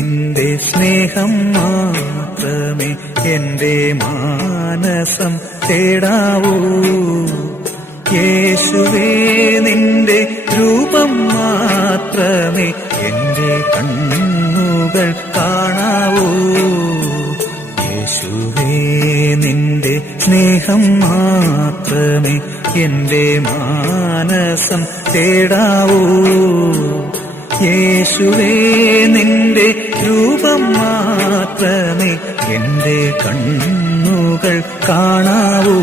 നിന്റെ സ്നേഹം മാത്രമേ എന്റെ മാനസം തേടാവൂ. യേശുവേ നിന്റെ രൂപം മാത്രമേ എന്റെ കണ്ണുകൾ കാണാവൂ. യേശുവേ നിന്റെ സ്നേഹം മാത്രമേ എന്റെ മാനസം തേടാവൂ. യേശുവേ നിന്റെ രൂപം മാത്രമേ എന്റെ കണ്ണുകൾ കാണാവൂ.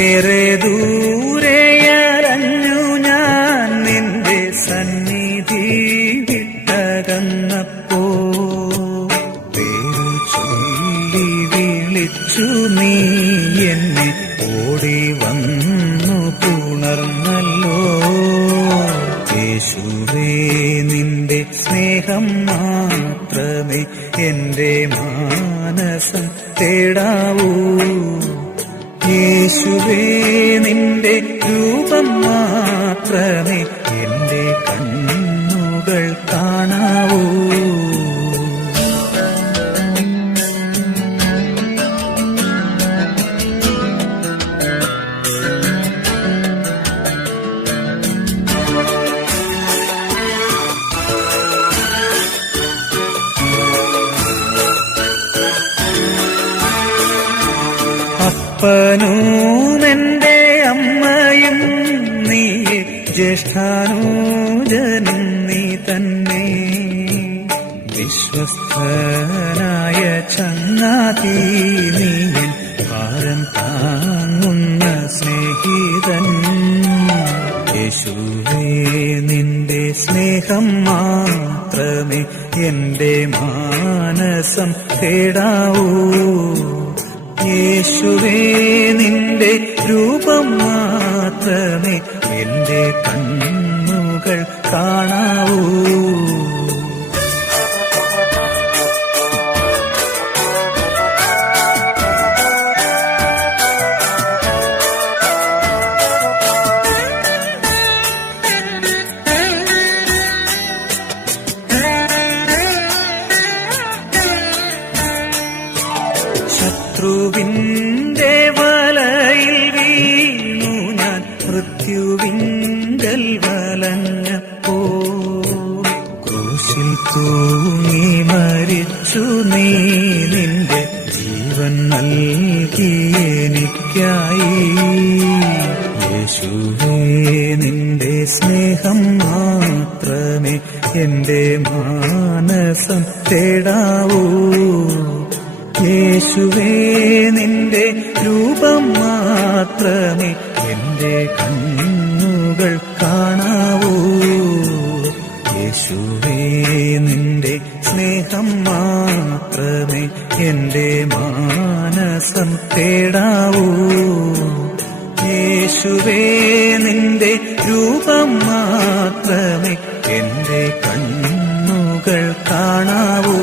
ഏറെ ദൂരെയരഞ്ഞു ഞാൻ നിന്റെ സന്നിധി വിട്ടകന്നപ്പോ, പേരു ചൊല്ലി വിളിച്ചു നീ എന്നെ ഓടി വന്നു പുണർന്നല്ലോ. യേശുവേ നിന്റെ സ്നേഹം മാത്രമേ എന്റെ മാനസം തേടാവൂ. യേശുവേ നിന്റെ രൂപം മാത്രമേ എന്റെ കണ്ണുകൾ കാണാവൂ. അപ്പനും എന്റെ അമ്മയും നീ, ജ്യേഷ്ഠാനുജനും നീ തന്നെ, വിശ്വസ്തനായ ചങ്ങാതി നീ, ഭാരം താങ്ങുന്ന സ്നേഹിതൻ. യേശുവേ നിന്റെ സ്നേഹം മാത്രമേ എന്റെ മാനസം തേടാവൂ. യേശുവേ നിന്റെ രൂപം മാത്രമേ എന്റെ കണ്ണുകൾ കാണാവൂ. ശത്രുവിന്റെ വലയിൽ വീണു ഞാൻ മൃത്യുവിങ്കൽ വലഞ്ഞപ്പോ, ക്രൂശിൽ തൂങ്ങി മരിച്ചു നീ നിന്റെ ജീവൻ നൽകി എനിക്കായി. യേശുവേ നിന്റെ സ്നേഹം മാത്രമേ എന്റെ മാനസം തേടാവൂ. യേശുവേ നിന്റെ രൂപം മാത്രമേ എന്റെ കണ്ണുകൾ കാണാവൂ. യേശുവേ നിന്റെ സ്നേഹം മാത്രമേ എന്റെ മാനസം തേടാവൂ. യേശുവേ നിന്റെ രൂപം മാത്രമേ എന്റെ കണ്ണുകൾ കാണാവൂ.